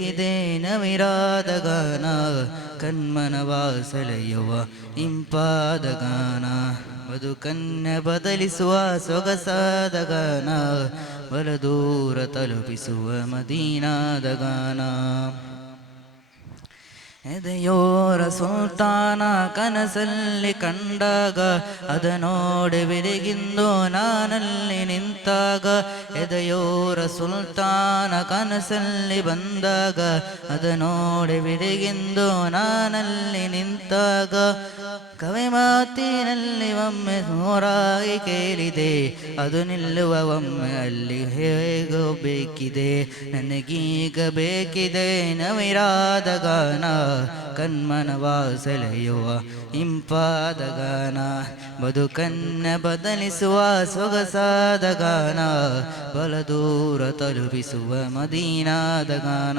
ಇದೇ ನವಿರಾದ ಗಾನ ಕಣ್ಮನವ ಸೆಳೆಯುವ ಇಂಪಾದ ಗಾನ ಬದುಕನ್ನ ಬದಲಿಸುವ ಸೊಗಸಾದ ಗಾನ ಬಲದೂರ ತಲುಪಿಸುವ ಮದೀನಾದ ಗಾನ ಎದೆಯೋರ ಸುಲ್ತಾನ ಕನಸಲ್ಲಿ ಕಂಡಾಗ ಅದ ನೋಡಿ ಬೆರಗಿಂದು ನಾನಲ್ಲಿ ನಿಂತಾಗ ಎದೆಯೋರ ಸುಲ್ತಾನ ಕನಸಲ್ಲಿ ಬಂದಾಗ ಅದ ನೋಡಿ ಬೆರಗಿಂದು ನಾನಲ್ಲಿ ನಿಂತಾಗ ಕವಿ ಮಾತಿನಲ್ಲಿ ಒಮ್ಮೆ ನೂರಾಗಿ ಕೇಳಿದೆ ಅದು ನಿಲ್ಲುವ ಒಮ್ಮೆ ಅಲ್ಲಿ ಹೇಗೋ ಬೇಕಿದೆ ನನಗೀಗ ಬೇಕಿದೆ ನವಿರಾದ ಗಾನ ಕಣ್ಮನವ ಸೆಳೆಯುವ ಇಂಪಾದ ಗಾನ ಬದುಕನ್ನ ಬದಲಿಸುವ ಸೊಗಸಾದ ಗಾನ ಬಲದೂರ ತಲುಪಿಸುವ ಮದೀನಾದ ಗಾನ.